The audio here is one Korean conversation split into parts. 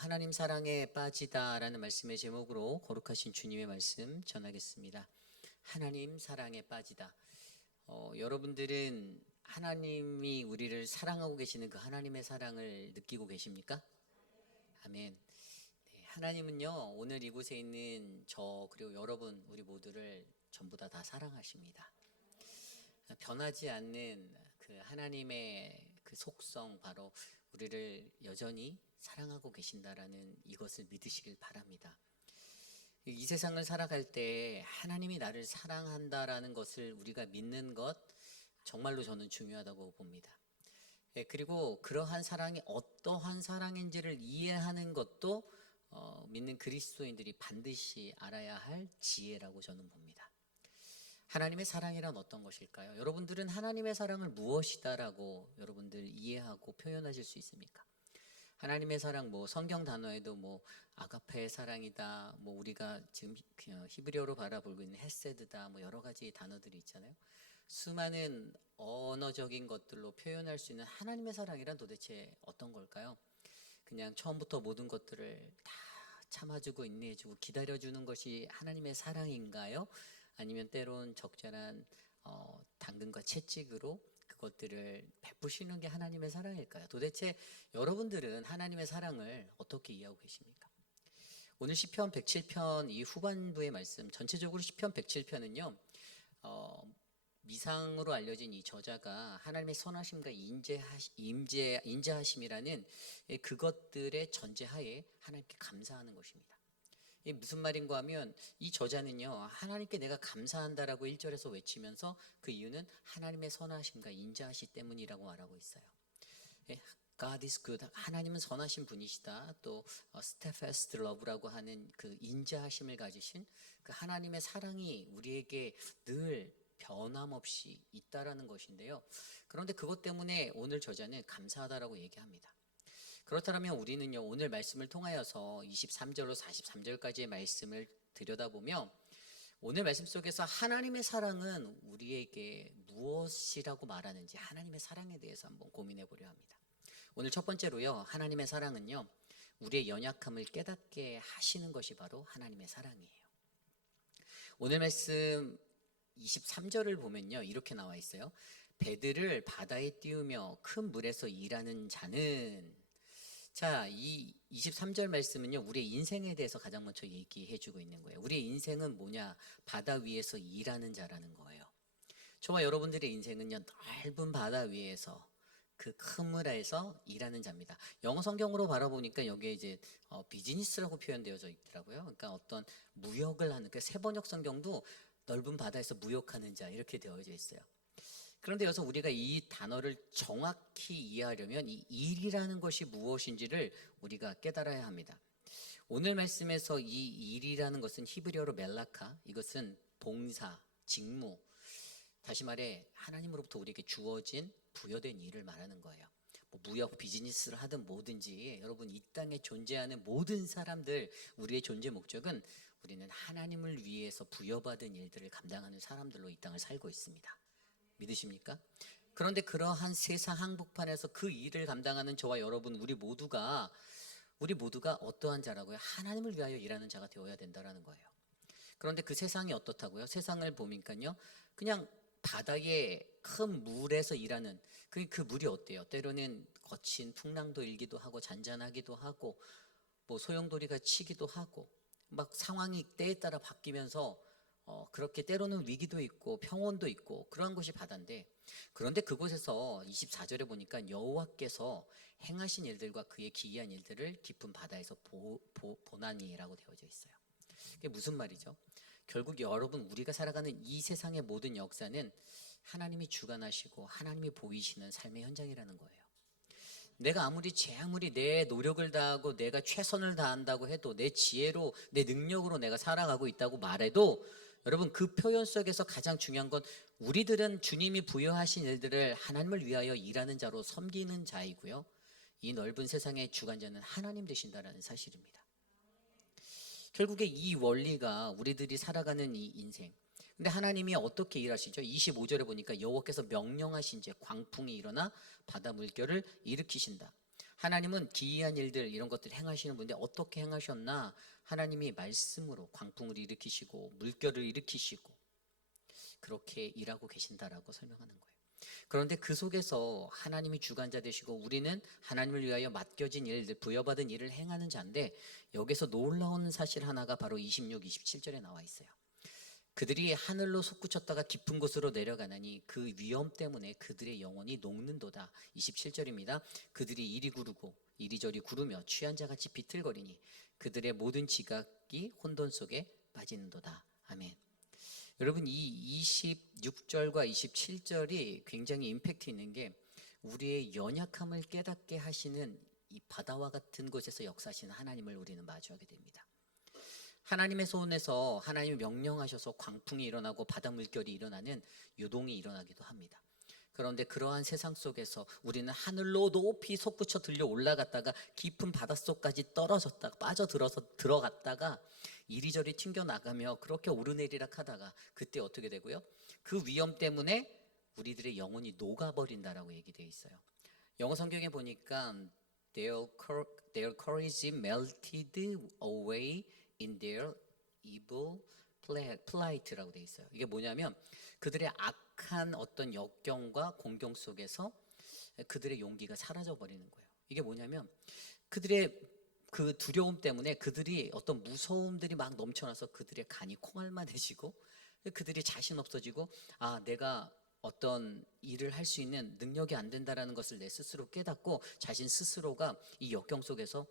하나님 사랑에 빠지다라는 말씀의 제목으로 거룩하신 주님의 말씀 전하겠습니다. 하나님 사랑에 빠지다. 여러분들은 하나님이 우리를 사랑하고 계시는 그 하나님의 사랑을 느끼고 계십니까? 아멘. 네, 하나님은요, 오늘 이곳에 있는 저 그리고 여러분 우리 모두를 전부 다 사랑하십니다. 변하지 않는 그 하나님의 그 속성, 바로 우리를 여전히 사랑하고 계신다라는 이것을 믿으시길 바랍니다. 이 세상을 살아갈 때 하나님이 나를 사랑한다라는 것을 우리가 믿는 것, 정말로 저는 중요하다고 봅니다. 그리고 그러한 사랑이 어떠한 사랑인지를 이해하는 것도 믿는 그리스도인들이 반드시 알아야 할 지혜라고 저는 봅니다. 하나님의 사랑이란 어떤 것일까요? 여러분들은 하나님의 사랑을 무엇이다라고 여러분들 이해하고 표현하실 수 있습니까? 하나님의 사랑, 성경 단어에도 아가페의 사랑이다, 우리가 지금 히브리어로 바라보고 있는 헤세드다, 여러 가지 단어들이 있잖아요. 수많은 언어적인 것들로 표현할 수 있는 하나님의 사랑이란 도대체 어떤 걸까요? 그냥 처음부터 모든 것들을 다 참아주고 인내해주고 기다려주는 것이 하나님의 사랑인가요? 아니면 때론 적절한 당근과 채찍으로 그것들을 베푸시는 게 하나님의 사랑일까요? 도대체 여러분들은 하나님의 사랑을 어떻게 이해하고 계십니까? 오늘 시편 107편 이 후반부의 말씀, 전체적으로 시편 107편은요 미상으로 알려진 이 저자가 하나님의 선하심과 인자하심이라는 그것들의 전제하에 하나님께 감사하는 것입니다. 이게 무슨 말인가 하면 이 저자는요, 하나님께 내가 감사한다라고 1절에서 외치면서 그 이유는 하나님의 선하심과 인자하심 때문이라고 말하고 있어요. God is good. 하나님은 선하신 분이시다. 또 steadfast love라고 하는 그 인자하심을 가지신 그 하나님의 사랑이 우리에게 늘 변함없이 있다라는 것인데요. 그런데 그것 때문에 오늘 저자는 감사하다라고 얘기합니다. 그렇다면 우리는요, 오늘 말씀을 통하여서 23절로 43절까지의 말씀을 들여다보며 오늘 말씀 속에서 하나님의 사랑은 우리에게 무엇이라고 말하는지 하나님의 사랑에 대해서 한번 고민해 보려 합니다. 오늘 첫 번째로요, 하나님의 사랑은요, 우리의 연약함을 깨닫게 하시는 것이 바로 하나님의 사랑이에요. 오늘 말씀 23절을 보면요, 이렇게 나와 있어요. 배들을 바다에 띄우며 큰 물에서 일하는 자는, 자, 이 23절 말씀은요, 우리의 인생에 대해서 가장 먼저 얘기해 주고 있는 거예요. 우리의 인생은 뭐냐? 바다 위에서 일하는 자라는 거예요. 저와 여러분들의 인생은요, 넓은 바다 위에서 그 큰 물에서 일하는 자입니다. 영어 성경으로 바라보니까 여기에 이제 비즈니스라고 표현되어져 있더라고요. 그러니까 어떤 무역을 하는, 그 세번역 성경도 넓은 바다에서 무역하는 자 이렇게 되어져 있어요. 그런데 여기서 우리가 이 단어를 정확히 이해하려면 이 일이라는 것이 무엇인지를 우리가 깨달아야 합니다. 오늘 말씀에서 이 일이라는 것은 히브리어로 멜라카, 이것은 봉사, 직무, 다시 말해 하나님으로부터 우리에게 주어진 부여된 일을 말하는 거예요. 무역 비즈니스를 하든 뭐든지 여러분, 이 땅에 존재하는 모든 사람들, 우리의 존재 목적은 우리는 하나님을 위해서 부여받은 일들을 감당하는 사람들로 이 땅을 살고 있습니다. 믿으십니까? 그런데 그러한 세상 한복판에서 그 일을 감당하는 저와 여러분, 우리 모두가 어떠한 자라고요? 하나님을 위하여 일하는 자가 되어야 된다라는 거예요. 그런데 그 세상이 어떻다고요? 세상을 보니까요, 그냥 바다의 큰 물에서 일하는 그 물이 어때요? 때로는 거친 풍랑도 일기도 하고 잔잔하기도 하고 소용돌이가 치기도 하고 막 상황이 때에 따라 바뀌면서 그렇게 때로는 위기도 있고 평온도 있고 그러한 것이 바다인데, 그런데 그곳에서 24절에 보니까 여호와께서 행하신 일들과 그의 기이한 일들을 깊은 바다에서 보나니라고 되어져 있어요. 그게 무슨 말이죠? 결국 여러분, 우리가 살아가는 이 세상의 모든 역사는 하나님이 주관하시고 하나님이 보이시는 삶의 현장이라는 거예요. 내가 아무리 내 노력을 다하고 내가 최선을 다한다고 해도, 내 지혜로 내 능력으로 내가 살아가고 있다고 말해도, 여러분, 그 표현 속에서 가장 중요한 건 우리들은 주님이 부여하신 일들을 하나님을 위하여 일하는 자로 섬기는 자이고요, 이 넓은 세상의 주관자는 하나님 되신다는 사실입니다. 결국에 이 원리가 우리들이 살아가는 이 인생, 근데 하나님이 어떻게 일하시죠? 25절에 보니까 여호와께서 명령하신 지 광풍이 일어나 바다 물결을 일으키신다. 하나님은 기이한 일들 이런 것들 행하시는 분인데 어떻게 행하셨나? 하나님이 말씀으로 광풍을 일으키시고 물결을 일으키시고 그렇게 일하고 계신다라고 설명하는 거예요. 그런데 그 속에서 하나님이 주관자 되시고 우리는 하나님을 위하여 맡겨진 일, 부여받은 일을 행하는 자인데 여기서 놀라운 사실 하나가 바로 26, 27절에 나와 있어요. 그들이 하늘로 솟구쳤다가 깊은 곳으로 내려가나니 그 위험 때문에 그들의 영혼이 녹는도다. 27절입니다. 그들이 이리 구르고 이리저리 구르며 취한 자같이 비틀거리니 그들의 모든 지각이 혼돈 속에 빠지는도다. 아멘. 여러분, 이 26절과 27절이 굉장히 임팩트 있는 게 우리의 연약함을 깨닫게 하시는 이 바다와 같은 곳에서 역사하시는 하나님을 우리는 마주하게 됩니다. 하나님의 손에서 하나님이 명령하셔서 광풍이 일어나고 바다 물결이 일어나는 요동이 일어나기도 합니다. 그런데 그러한 세상 속에서 우리는 하늘로 높이 솟구쳐 들려 올라갔다가 깊은 바닷속까지 떨어졌다가 빠져들어서 들어갔다가 이리저리 튕겨나가며 그렇게 오르내리락 하다가 그때 어떻게 되고요? 그 위험 때문에 우리들의 영혼이 녹아버린다라고 얘기되어 있어요. 영어 성경에 보니까 their courage melted away in their evil plight,라고 되어 있어요. 이게 뭐냐면 그들의 악한 어떤 역경과 공경 속에서 그들의 용기가 사라져 버리는 거예요. 이게 뭐냐면 그들의 그 두려움 때문에 그들이 어떤 무서움들이 막 넘쳐나서 그들의 간이 콩알만해지고 그들이 자신 없어지고 내가 어떤 일을 할 수 있는 능력이 안 된다라는 것을 내 스스로 깨닫고 자신 스스로가 이 역경 속에서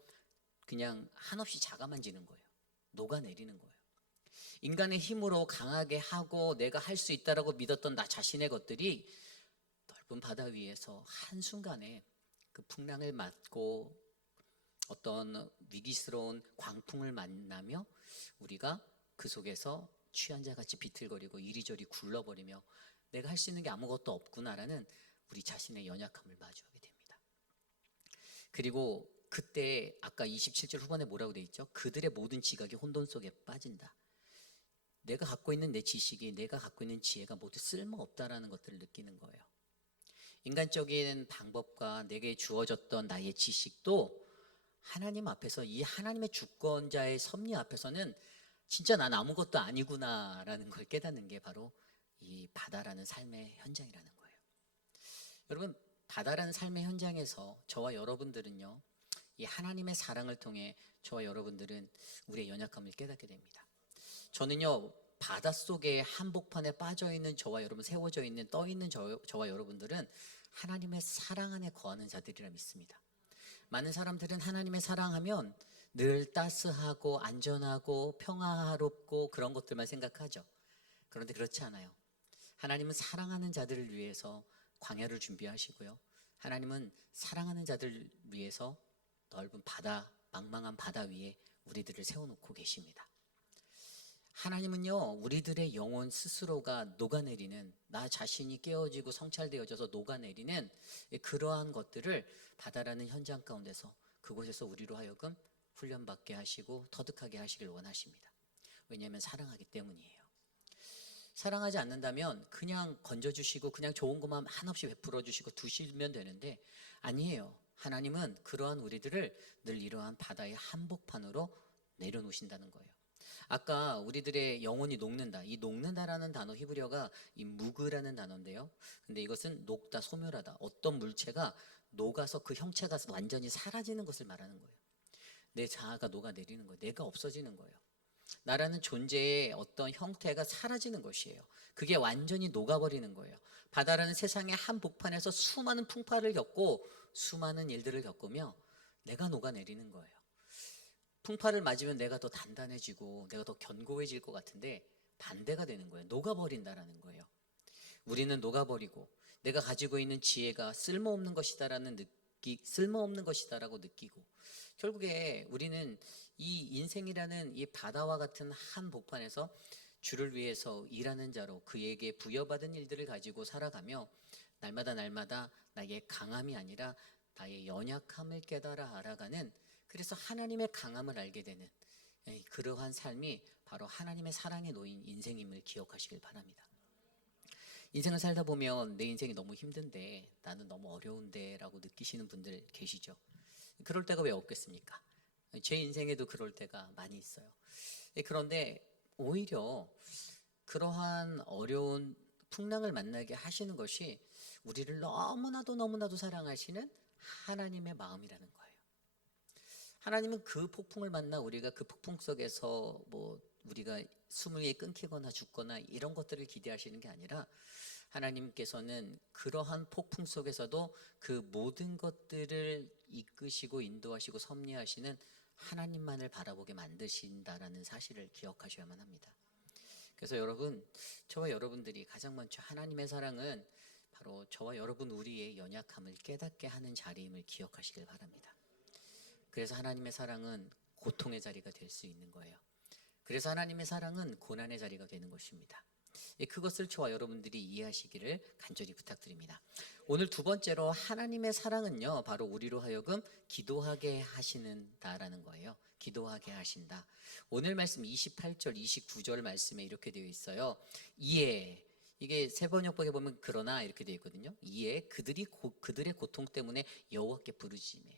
그냥 한없이 자가만지는 거예요. 녹아내리는 거예요. 인간의 힘으로 강하게 하고 내가 할 수 있다라고 믿었던 나 자신의 것들이 넓은 바다 위에서 한순간에 그 풍랑을 맞고 어떤 위기스러운 광풍을 만나며 우리가 그 속에서 취한 자같이 비틀거리고 이리저리 굴러버리며 내가 할 수 있는 게 아무것도 없구나라는 우리 자신의 연약함을 마주하게 됩니다. 그리고 그때 아까 27절 후반에 뭐라고 돼 있죠? 그들의 모든 지각이 혼돈 속에 빠진다. 내가 갖고 있는 내 지식이, 내가 갖고 있는 지혜가 모두 쓸모없다라는 것들을 느끼는 거예요. 인간적인 방법과 내게 주어졌던 나의 지식도 하나님 앞에서 이 하나님의 주권자의 섭리 앞에서는 진짜 난 아무것도 아니구나라는 걸 깨닫는 게 바로 이 바다라는 삶의 현장이라는 거예요. 여러분, 바다라는 삶의 현장에서 저와 여러분들은요, 이 하나님의 사랑을 통해 저와 여러분들은 우리의 연약함을 깨닫게 됩니다. 저는요, 바닷속에 한복판에 빠져있는 저와 여러분, 세워져 있는 떠있는 저와 여러분들은 하나님의 사랑 안에 거하는 자들이라 믿습니다. 많은 사람들은 하나님의 사랑하면 늘 따스하고 안전하고 평화롭고 그런 것들만 생각하죠. 그런데 그렇지 않아요. 하나님은 사랑하는 자들을 위해서 광야를 준비하시고요, 하나님은 사랑하는 자들을 위해서 넓은 바다, 망망한 바다 위에 우리들을 세워놓고 계십니다. 하나님은요, 우리들의 영혼 스스로가 녹아내리는, 나 자신이 깨어지고 성찰되어져서 녹아내리는 그러한 것들을 바다라는 현장 가운데서 그곳에서 우리로 하여금 훈련받게 하시고 터득하게 하시길 원하십니다. 왜냐하면 사랑하기 때문이에요. 사랑하지 않는다면 그냥 건져주시고 그냥 좋은 것만 한없이 베풀어 주시고 두시면 되는데 아니에요. 하나님은 그러한 우리들을 늘 이러한 바다의 한복판으로 내려놓으신다는 거예요. 아까 우리들의 영혼이 녹는다, 이 녹는다라는 단어 히브리어가 이 무그라는 단어인데요, 근데 이것은 녹다, 소멸하다, 어떤 물체가 녹아서 그 형체가 완전히 사라지는 것을 말하는 거예요. 내 자아가 녹아내리는 거예요. 내가 없어지는 거예요. 나라는 존재의 어떤 형태가 사라지는 것이에요. 그게 완전히 녹아버리는 거예요. 바다라는 세상의 한복판에서 수많은 풍파를 겪고 수많은 일들을 겪으며 내가 녹아내리는 거예요. 풍파를 맞으면 내가 더 단단해지고 내가 더 견고해질 것 같은데 반대가 되는 거예요. 녹아버린다라는 거예요. 우리는 녹아버리고 내가 가지고 있는 지혜가 쓸모없는 것이다라고 느끼고 결국에 우리는 이 인생이라는 이 바다와 같은 한복판에서 주를 위해서 일하는 자로 그에게 부여받은 일들을 가지고 살아가며 날마다 나의 강함이 아니라 나의 연약함을 깨달아 알아가는, 그래서 하나님의 강함을 알게 되는 그러한 삶이 바로 하나님의 사랑에 놓인 인생임을 기억하시길 바랍니다. 인생을 살다 보면 내 인생이 너무 힘든데, 나는 너무 어려운데 라고 느끼시는 분들 계시죠. 그럴 때가 왜 없겠습니까? 제 인생에도 그럴 때가 많이 있어요. 그런데 오히려 그러한 어려운 풍랑을 만나게 하시는 것이 우리를 너무나도 사랑하시는 하나님의 마음이라는 거예요. 하나님은 그 폭풍을 만나 우리가 그 폭풍 속에서 뭐 우리가 숨이 끊기거나 죽거나 이런 것들을 기대하시는 게 아니라, 하나님께서는 그러한 폭풍 속에서도 그 모든 것들을 이끄시고 인도하시고 섭리하시는 하나님만을 바라보게 만드신다라는 사실을 기억하셔야만 합니다. 그래서 여러분, 저와 여러분들이 가장 먼저 하나님의 사랑은 바로 저와 여러분 우리의 연약함을 깨닫게 하는 자리임을 기억하시길 바랍니다. 그래서 하나님의 사랑은 고통의 자리가 될 수 있는 거예요. 그래서 하나님의 사랑은 고난의 자리가 되는 것입니다. 그것을 저와 여러분들이 이해하시기를 간절히 부탁드립니다. 오늘 두 번째로 하나님의 사랑은요, 바로 우리로 하여금 기도하게 하시는다라는 거예요. 기도하게 하신다. 오늘 말씀 28절 29절 말씀에 이렇게 되어 있어요. 이에, 이게 새 번역본에 보면 그러나 이렇게 되어 있거든요. 이에 그들의 고통 때문에 여호와께 부르짖으매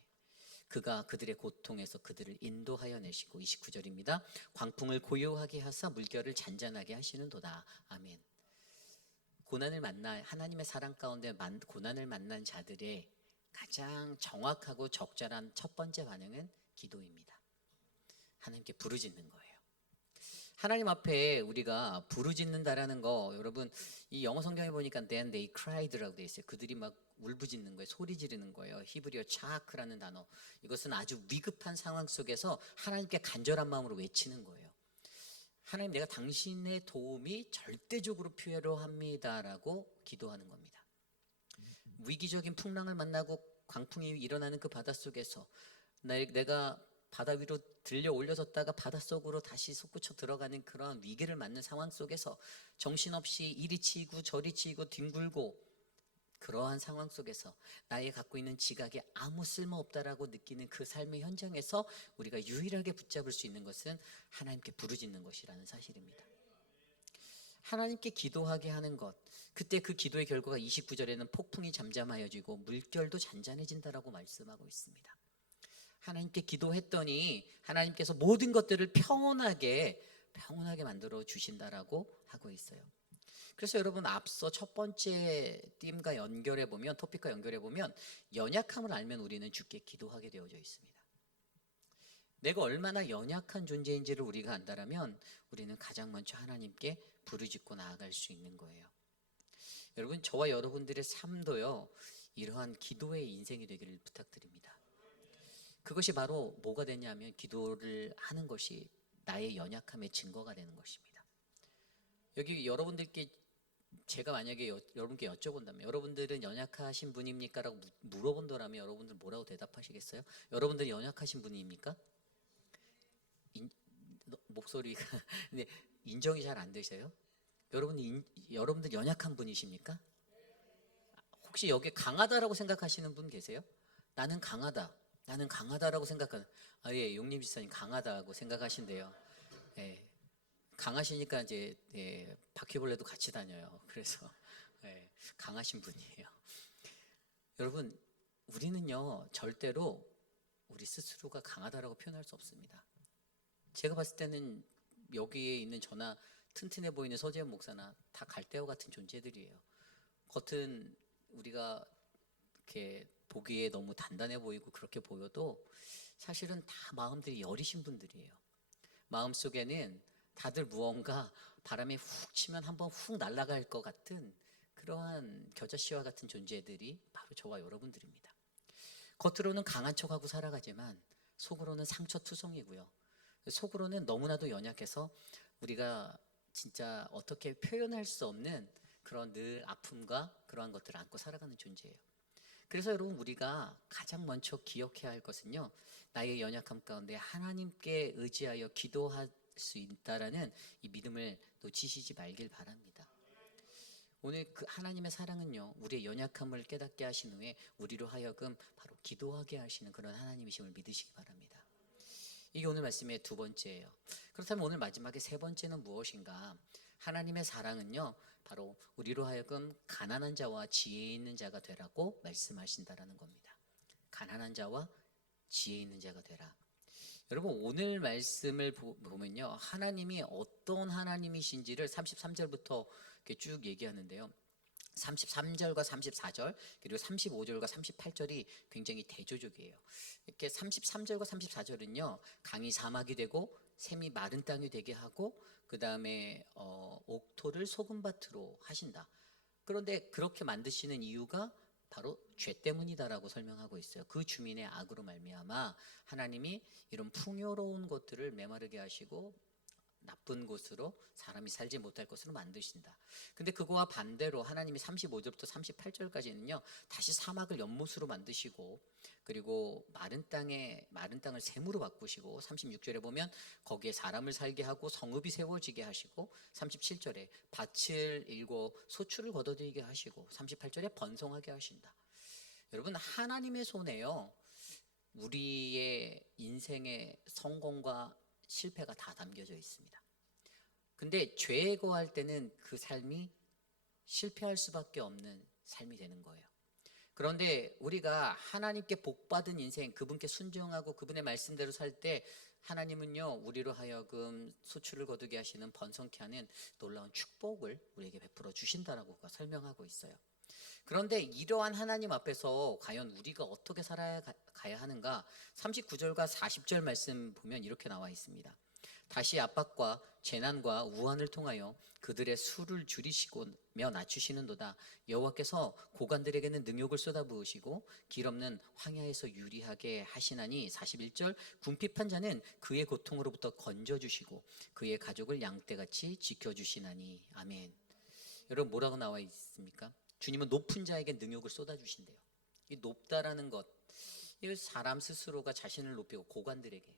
그가 그들의 고통에서 그들을 인도하여 내시고, 29절입니다. 광풍을 고요하게 하사 물결을 잔잔하게 하시는도다. 아멘. 고난을 만나 하나님의 사랑 가운데 고난을 만난 자들의 가장 정확하고 적절한 첫 번째 반응은 기도입니다. 하나님께 부르짖는 거예요. 하나님 앞에 우리가 부르짖는다라는 거, 여러분 이 영어 성경에 보니까 then they cried라고 되어 있어요. 그들이 막 울부짖는 거예요. 소리 지르는 거예요. 히브리어 차크라는 단어. 이것은 아주 위급한 상황 속에서 하나님께 간절한 마음으로 외치는 거예요. 하나님, 내가 당신의 도움이 절대적으로 필요합니다라고 기도하는 겁니다. 위기적인 풍랑을 만나고 광풍이 일어나는 그 바닷속에서 내가 바다 위로 들려 올려졌다가 바닷속으로 다시 솟구쳐 들어가는 그런 위기를 맞는 상황 속에서 정신없이 이리 치이고 저리 치이고 뒹굴고, 그러한 상황 속에서 나의 갖고 있는 지각에 아무 쓸모없다라고 느끼는 그 삶의 현장에서 우리가 유일하게 붙잡을 수 있는 것은 하나님께 부르짖는 것이라는 사실입니다. 하나님께 기도하게 하는 것, 그때 그 기도의 결과가 29절에는 폭풍이 잠잠하여지고 물결도 잔잔해진다라고 말씀하고 있습니다. 하나님께 기도했더니 하나님께서 모든 것들을 평온하게 만들어 주신다라고 하고 있어요. 그래서 여러분, 앞서 첫 번째 띠임과 연결해 보면, 토픽과 연결해 보면, 연약함을 알면 우리는 주께 기도하게 되어져 있습니다. 내가 얼마나 연약한 존재인지를 우리가 안다라면 우리는 가장 먼저 하나님께 부르짖고 나아갈 수 있는 거예요. 여러분, 저와 여러분들의 삶도요, 이러한 기도의 인생이 되기를 부탁드립니다. 그것이 바로 뭐가 되냐면, 기도를 하는 것이 나의 연약함의 증거가 되는 것입니다. 여기 여러분들께 제가 만약에 여러분께 여쭤본다면, 여러분들은 연약하신 분입니까? 라고 물어본다면 여러분들 뭐라고 대답하시겠어요? 여러분들이 연약하신 분입니까? 목소리가 근데 인정이 잘 안 되세요? 여러분들 연약한 분이십니까? 혹시 여기 강하다라고 생각하시는 분 계세요? 나는 강하다라고 생각하는, 예, 용림 지사님 강하다고 생각하신대요. 예, 강하시니까 이제, 예, 바퀴벌레도 같이 다녀요. 그래서, 예, 강하신 분이에요. 여러분, 우리는요 절대로 우리 스스로가 강하다라고 표현할 수 없습니다. 제가 봤을 때는 여기에 있는 저나 튼튼해 보이는 서재현 목사나 다 갈대와 같은 존재들이에요. 겉은 우리가 이렇게 보기에 너무 단단해 보이고 그렇게 보여도 사실은 다 마음들이 여리신 분들이에요. 마음속에는 다들 무언가 바람이 훅 치면 한번 훅 날아갈 것 같은 그러한 겨자씨와 같은 존재들이 바로 저와 여러분들입니다. 겉으로는 강한 척하고 살아가지만 속으로는 상처투성이고요. 속으로는 너무나도 연약해서 우리가 진짜 어떻게 표현할 수 없는 그런 늘 아픔과 그러한 것들을 안고 살아가는 존재예요. 그래서 여러분, 우리가 가장 먼저 기억해야 할 것은요, 나의 연약함 가운데 하나님께 의지하여 기도할 수 있다라는 이 믿음을 놓치시지 말길 바랍니다. 오늘 그 하나님의 사랑은요, 우리의 연약함을 깨닫게 하신 후에 우리로 하여금 바로 기도하게 하시는 그런 하나님이심을 믿으시기 바랍니다. 이게 오늘 말씀의 두 번째예요. 그렇다면 오늘 마지막에 세 번째는 무엇인가? 하나님의 사랑은요, 바로 우리로 하여금 가난한 자와 지혜 있는 자가 되라고 말씀하신다라는 겁니다. 가난한 자와 지혜 있는 자가 되라. 여러분 오늘 말씀을 보면요, 하나님이 어떤 하나님이신지를 33절부터 이렇게 쭉 얘기하는데요. 33절과 34절 그리고 35절과 38절이 굉장히 대조적이에요. 이렇게 33절과 34절은요, 강이 사막이 되고 샘이 마른 땅이 되게 하고 그 다음에 옥토를 소금밭으로 하신다. 그런데 그렇게 만드시는 이유가 바로 죄 때문이다라고 설명하고 있어요. 그 주민의 악으로 말미암아 하나님이 이런 풍요로운 것들을 메마르게 하시고 나쁜 곳으로 사람이 살지 못할 것으로 만드신다. 근데 그거와 반대로 하나님이 35절부터 38절까지는요 다시 사막을 연못으로 만드시고 그리고 마른 땅을 샘으로 바꾸시고 36절에 보면 거기에 사람을 살게 하고 성읍이 세워지게 하시고 37절에 밭을 일고 소출을 거둬들이게 하시고 38절에 번성하게 하신다. 여러분 하나님의 손에요 우리의 인생의 성공과 실패가 다 담겨져 있습니다. 근데 죄에 거할 때는 그 삶이 실패할 수밖에 없는 삶이 되는 거예요. 그런데 우리가 하나님께 복받은 인생, 그분께 순종하고 그분의 말씀대로 살 때 하나님은요 우리로 하여금 소출을 거두게 하시는 번성케 하는 놀라운 축복을 우리에게 베풀어 주신다라고 설명하고 있어요. 그런데 이러한 하나님 앞에서 과연 우리가 어떻게 살아가야 하는가? 39절과 40절 말씀 보면 이렇게 나와 있습니다. 다시 압박과 재난과 우환을 통하여 그들의 수를 줄이시고며 낮추시는도다. 여호와께서 고관들에게는 능욕을 쏟아부으시고 길 없는 황야에서 유리하게 하시나니 41절 궁핍한 자는 그의 고통으로부터 건져주시고 그의 가족을 양떼같이 지켜주시나니. 아멘. 여러분 뭐라고 나와 있습니까? 주님은 높은 자에게 능욕을 쏟아주신대요. 이 높다라는 것, 이 사람 스스로가 자신을 높이고 고관들에게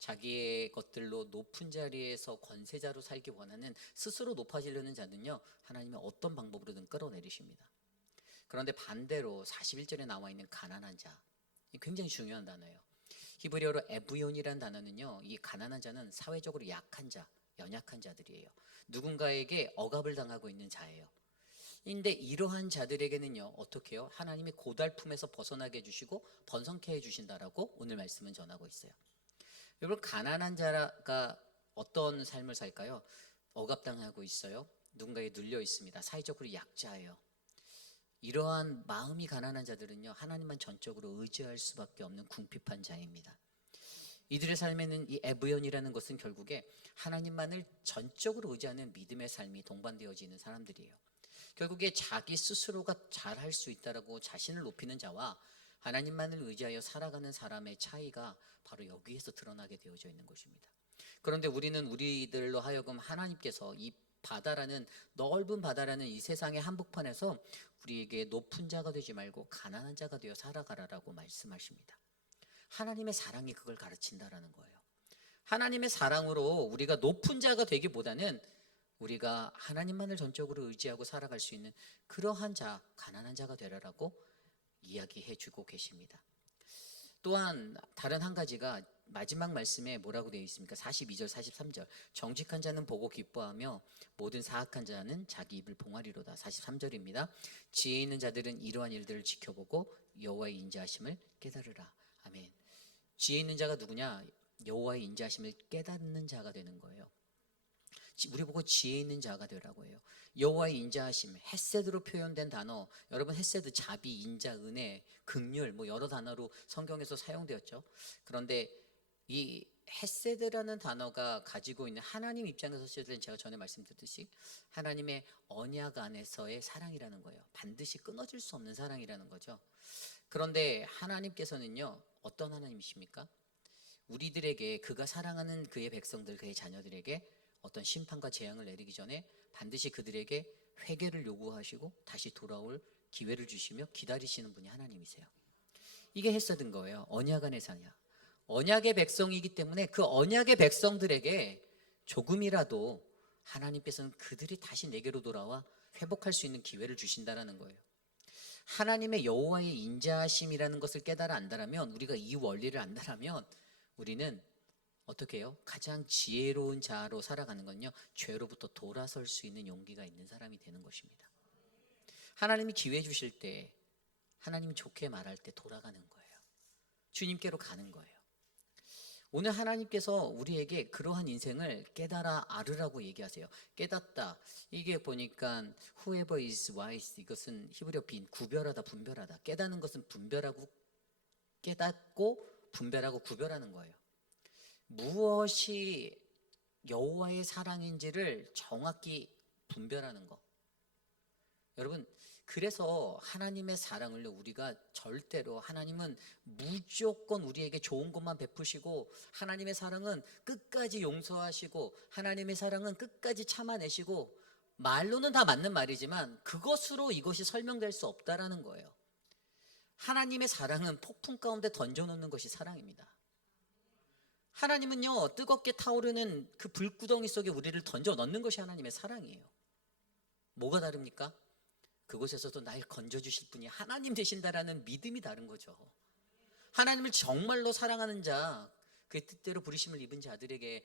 자기의 것들로 높은 자리에서 권세자로 살기 원하는 스스로 높아지려는 자는요 하나님의 어떤 방법으로든 끌어내리십니다. 그런데 반대로 41절에 나와 있는 가난한 자, 굉장히 중요한 단어예요. 히브리어로 에브온이라는 단어는요, 이 가난한 자는 사회적으로 약한 자, 연약한 자들이에요. 누군가에게 억압을 당하고 있는 자예요. 근데 이러한 자들에게는요 어떻게 해요? 하나님이 고달픔에서 벗어나게 해주시고 번성케 해주신다라고 오늘 말씀은 전하고 있어요. 여러분 가난한 자가 어떤 삶을 살까요? 억압당하고 있어요. 누군가에 눌려 있습니다. 사회적으로 약자예요. 이러한 마음이 가난한 자들은요 하나님만 전적으로 의지할 수밖에 없는 궁핍한 자입니다. 이들의 삶에는 이 에브연이라는 것은 결국에 하나님만을 전적으로 의지하는 믿음의 삶이 동반되어지는 사람들이에요. 결국에 자기 스스로가 잘할 수 있다라고 자신을 높이는 자와 하나님만을 의지하여 살아가는 사람의 차이가 바로 여기에서 드러나게 되어져 있는 것입니다. 그런데 우리는 우리들로 하여금 하나님께서 이 바다라는 넓은 바다라는 이 세상의 한복판에서 우리에게 높은 자가 되지 말고 가난한 자가 되어 살아가라라고 말씀하십니다. 하나님의 사랑이 그걸 가르친다라는 거예요. 하나님의 사랑으로 우리가 높은 자가 되기보다는 우리가 하나님만을 전적으로 의지하고 살아갈 수 있는 그러한 자, 가난한 자가 되라라고 이야기해 주고 계십니다. 또한 다른 한 가지가 마지막 말씀에 뭐라고 되어 있습니까? 42절 43절 정직한 자는 보고 기뻐하며 모든 사악한 자는 자기 입을 봉하리로다. 43절입니다. 지혜 있는 자들은 이러한 일들을 지켜보고 여호와의 인자하심을 깨달으라. 아멘. 지혜 있는 자가 누구냐? 여호와의 인자하심을 깨닫는 자가 되는 거예요. 우리 보고 지혜 있는 자가 되라고 해요. 여호와의 인자하심, 헤세드로 표현된 단어, 여러분 헤세드, 자비, 인자, 은혜, 긍휼 뭐 여러 단어로 성경에서 사용되었죠. 그런데 이 헤세드라는 단어가 가지고 있는 하나님 입장에서 쓰여진, 제가 전에 말씀드렸듯이 하나님의 언약 안에서의 사랑이라는 거예요. 반드시 끊어질 수 없는 사랑이라는 거죠. 그런데 하나님께서는요 어떤 하나님이십니까? 우리들에게, 그가 사랑하는 그의 백성들, 그의 자녀들에게 어떤 심판과 재앙을 내리기 전에 반드시 그들에게 회개를 요구하시고 다시 돌아올 기회를 주시며 기다리시는 분이 하나님이세요. 이게 헤세드인 거예요. 언약 안의 사냥. 언약의 백성이기 때문에 그 언약의 백성들에게 조금이라도 하나님께서는 그들이 다시 내게로 돌아와 회복할 수 있는 기회를 주신다라는 거예요. 하나님의 여호와의 인자하심이라는 것을 깨달아 안다라면, 우리가 이 원리를 안다라면 우리는 어떻게 해요? 가장 지혜로운 자로 살아가는 건요, 죄로부터 돌아설 수 있는 용기가 있는 사람이 되는 것입니다. 하나님이 기회 주실 때, 하나님이 좋게 말할 때 돌아가는 거예요. 주님께로 가는 거예요. 오늘 하나님께서 우리에게 그러한 인생을 깨달아 알으라고 얘기하세요. 깨닫다. 이게 보니까 whoever is wise, 이것은 히브리어 빈, 구별하다, 분별하다. 깨닫는 것은 분별하고, 깨닫고 분별하고 구별하는 거예요. 무엇이 여호와의 사랑인지를 정확히 분별하는 거. 여러분, 그래서 하나님의 사랑을 우리가 절대로, 하나님은 무조건 우리에게 좋은 것만 베푸시고, 하나님의 사랑은 끝까지 용서하시고, 하나님의 사랑은 끝까지 참아내시고, 말로는 다 맞는 말이지만 그것으로 이것이 설명될 수 없다라는 거예요. 하나님의 사랑은 폭풍 가운데 던져놓는 것이 사랑입니다. 하나님은요, 뜨겁게 타오르는 그 불구덩이 속에 우리를 던져 넣는 것이 하나님의 사랑이에요. 뭐가 다릅니까? 그곳에서도 날 건져주실 분이 하나님 되신다라는 믿음이 다른 거죠. 하나님을 정말로 사랑하는 자, 그의 뜻대로 부르심을 입은 자들에게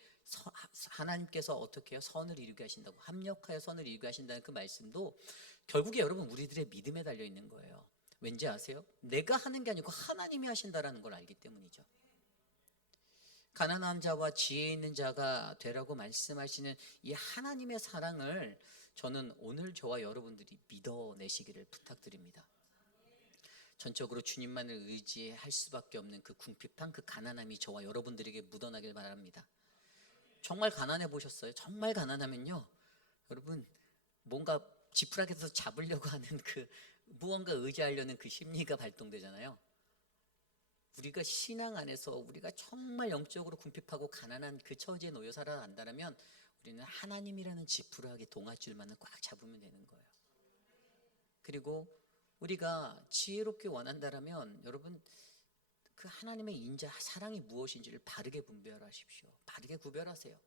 하나님께서 어떻게 해요? 선을 이루게 하신다고, 합력하여 선을 이루게 하신다는 그 말씀도 결국에 여러분 우리들의 믿음에 달려 있는 거예요. 왠지 아세요? 내가 하는 게 아니고 하나님이 하신다라는 걸 알기 때문이죠. 가난한 자와 지혜 있는 자가 되라고 말씀하시는 이 하나님의 사랑을 저는 오늘 저와 여러분들이 믿어내시기를 부탁드립니다. 전적으로 주님만을 의지할 수밖에 없는 그 궁핍한 그 가난함이 저와 여러분들에게 묻어나길 바랍니다. 정말 가난해 보셨어요? 정말 가난하면요, 여러분 뭔가 지푸라기에서 잡으려고 하는 그 무언가 의지하려는 그 심리가 발동되잖아요. 우리가 신앙 안에서 우리가 정말 영적으로 궁핍하고 가난한 그 처지에 놓여 살아간다면 우리는 하나님이라는 지푸라기 동아줄만을 꽉 잡으면 되는 거예요. 그리고 우리가 지혜롭게 원한다면 여러분 그 하나님의 인자 사랑이 무엇인지를 바르게 분별하십시오. 바르게 구별하세요.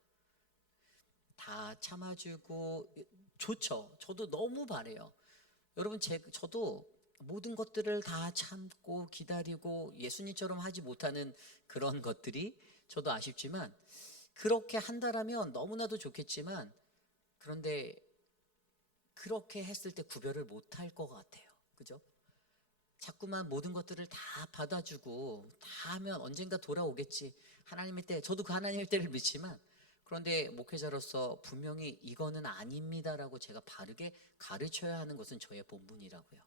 다 참아주고 좋죠. 저도 너무 바래요. 여러분 저도 모든 것들을 다 참고 기다리고 예수님처럼 하지 못하는 그런 것들이 저도 아쉽지만, 그렇게 한다라면 너무나도 좋겠지만, 그런데 그렇게 했을 때 구별을 못할 것 같아요. 그죠? 자꾸만 모든 것들을 다 받아주고 다 하면 언젠가 돌아오겠지, 하나님의 때, 저도 그 하나님의 때를 믿지만, 그런데 목회자로서 분명히 이거는 아닙니다라고 제가 바르게 가르쳐야 하는 것은 저의 본분이라고요.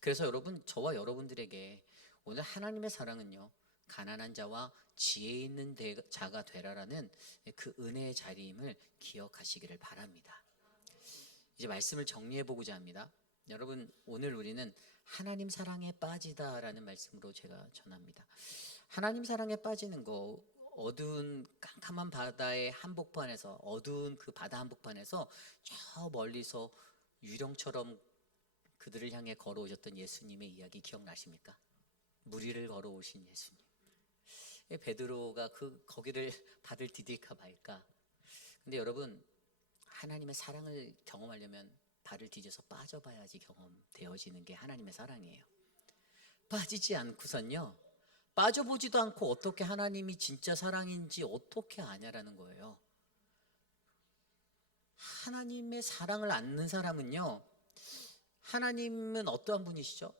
그래서 여러분, 저와 여러분들에게 오늘 하나님의 사랑은요, 가난한 자와 지혜 있는 자가 되라라는 그 은혜의 자리임을 기억하시기를 바랍니다. 이제 말씀을 정리해 보고자 합니다. 여러분, 오늘 우리는 하나님 사랑에 빠지다라는 말씀으로 제가 전합니다. 하나님 사랑에 빠지는 거, 어두운 깜깜한 바다의 한복판에서, 어두운 그 바다 한복판에서 저 멀리서 유령처럼 그들을 향해 걸어오셨던 예수님의 이야기 기억나십니까? 물 위를 걸어오신 예수님. 베드로가 거기를 발을 디딜까 말까. 근데 여러분, 하나님의 사랑을 경험하려면 발을 디뎌서 빠져봐야지 경험되어지는 게 하나님의 사랑이에요. 빠지지 않고선요, 빠져보지도 않고 어떻게 하나님이 진짜 사랑인지 어떻게 아냐라는 거예요. 하나님의 사랑을 아는 사람은요, 하나님은 어떠한 분이시죠?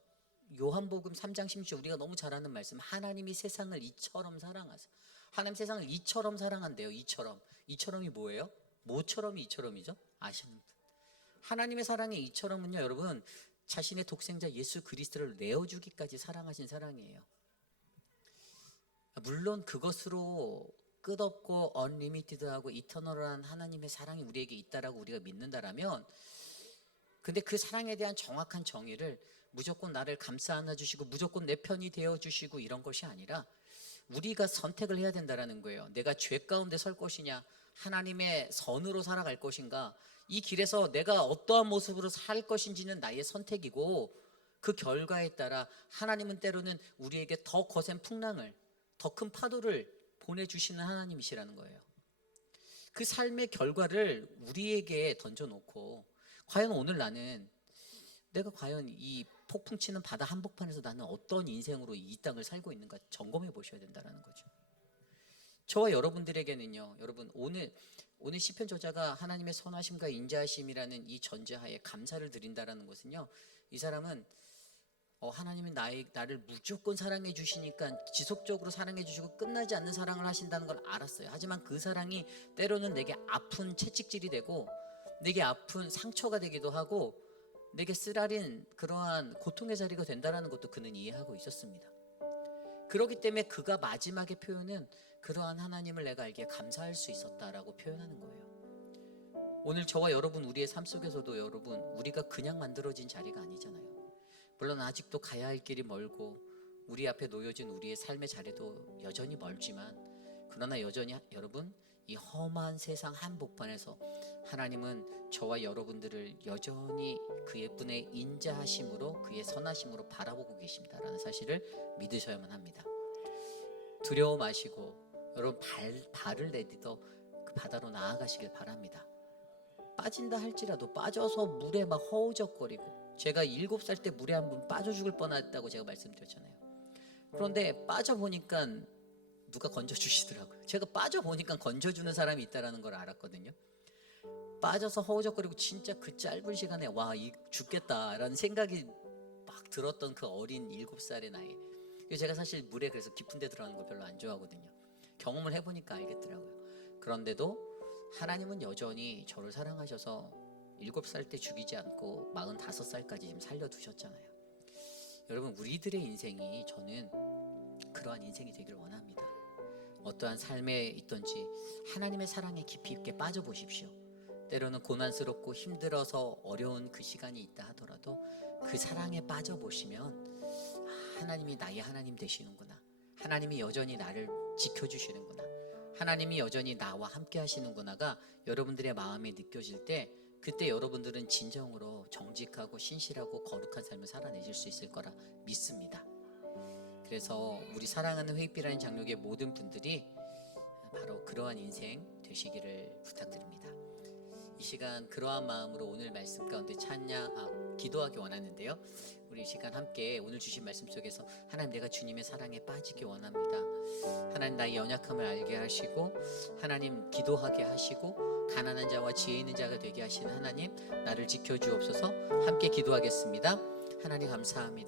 요한복음 3장 16절, 우리가 너무 잘 아는 말씀, 하나님이 세상을 이처럼 사랑하사. 하나님 세상을 이처럼 사랑한대요. 이처럼이 뭐예요? 뭐처럼이 이처럼이죠? 아시는 분. 하나님의 사랑의 이처럼은요, 여러분, 자신의 독생자 예수 그리스도를 내어주기까지 사랑하신 사랑이에요. 물론 그것으로 끝없고 언리미티드하고 이터널한 하나님의 사랑이 우리에게 있다라고 우리가 믿는다라면, 근데 그 사랑에 대한 정확한 정의를 무조건 나를 감싸 안아주시고 무조건 내 편이 되어주시고 이런 것이 아니라 우리가 선택을 해야 된다는 거예요. 내가 죄 가운데 설 것이냐, 하나님의 선으로 살아갈 것인가, 이 길에서 내가 어떠한 모습으로 살 것인지는 나의 선택이고, 그 결과에 따라 하나님은 때로는 우리에게 더 거센 풍랑을, 더 큰 파도를 보내주시는 하나님이시라는 거예요. 그 삶의 결과를 우리에게 던져놓고, 과연 오늘 내가 과연 이 폭풍 치는 바다 한복판에서 나는 어떤 인생으로 이 땅을 살고 있는가 점검해 보셔야 된다는 거죠. 저와 여러분들에게는요, 여러분 오늘 시편 저자가 하나님의 선하심과 인자하심이라는 이 전제하에 감사를 드린다라는 것은요, 이 사람은 하나님은 나를 무조건 사랑해 주시니까 지속적으로 사랑해 주시고 끝나지 않는 사랑을 하신다는 걸 알았어요. 하지만 그 사랑이 때로는 내게 아픈 채찍질이 되고 내게 아픈 상처가 되기도 하고 내게 쓰라린 그러한 고통의 자리가 된다는 것도 그는 이해하고 있었습니다. 그렇기 때문에 그가 마지막에 표현은 그러한 하나님을 내가 알기에 감사할 수 있었다라고 표현하는 거예요. 오늘 저와 여러분 우리의 삶 속에서도 여러분 우리가 그냥 만들어진 자리가 아니잖아요. 물론 아직도 가야 할 길이 멀고 우리 앞에 놓여진 우리의 삶의 자리도 여전히 멀지만 그러나 여전히 여러분 이 험한 세상 한복판에서 하나님은 저와 여러분들을 여전히 그의 분의 인자하심으로 그의 선하심으로 바라보고 계십니다라는 사실을 믿으셔야만 합니다. 두려워 마시고 여러분 발을 내딛어 그 바다로 나아가시길 바랍니다. 빠진다 할지라도 빠져서 물에 막 허우적거리고 제가 7살 때 물에 한 번 빠져 죽을 뻔했다고 제가 말씀드렸잖아요. 그런데 빠져보니까 누가 건져주시더라고요. 제가 빠져보니까 건져주는 사람이 있다는 걸 알았거든요. 빠져서 허우적거리고 진짜 그 짧은 시간에 와 죽겠다라는 생각이 막 들었던 그 어린 7살의 나이에 제가 사실 물에 그래서 깊은 데 들어가는 걸 별로 안 좋아하거든요. 경험을 해보니까 알겠더라고요. 그런데도 하나님은 여전히 저를 사랑하셔서 7살 때 죽이지 않고 45살까지 지금 살려두셨잖아요. 여러분 우리들의 인생이 저는 그러한 인생이 되길 원합니다. 어떠한 삶에 있든지 하나님의 사랑에 깊이 있게 빠져보십시오. 때로는 고난스럽고 힘들어서 어려운 그 시간이 있다 하더라도 그 사랑에 빠져보시면 하나님이 나의 하나님 되시는구나, 하나님이 여전히 나를 지켜주시는구나, 하나님이 여전히 나와 함께 하시는구나가 여러분들의 마음에 느껴질 때 그때 여러분들은 진정으로 정직하고 신실하고 거룩한 삶을 살아내실 수 있을 거라 믿습니다. 그래서 우리 사랑하는 회익비라는 장로교의 모든 분들이 바로 그러한 인생 되시기를 부탁드립니다. 이 시간 그러한 마음으로 오늘 말씀 가운데 기도하기 원하는데요. 우리 이 시간 함께 오늘 주신 말씀 속에서 하나님 내가 주님의 사랑에 빠지기 원합니다. 하나님 나의 연약함을 알게 하시고 하나님 기도하게 하시고 가난한 자와 지혜 있는 자가 되게 하시는 하나님 나를 지켜주옵소서. 함께 기도하겠습니다. 하나님 감사합니다.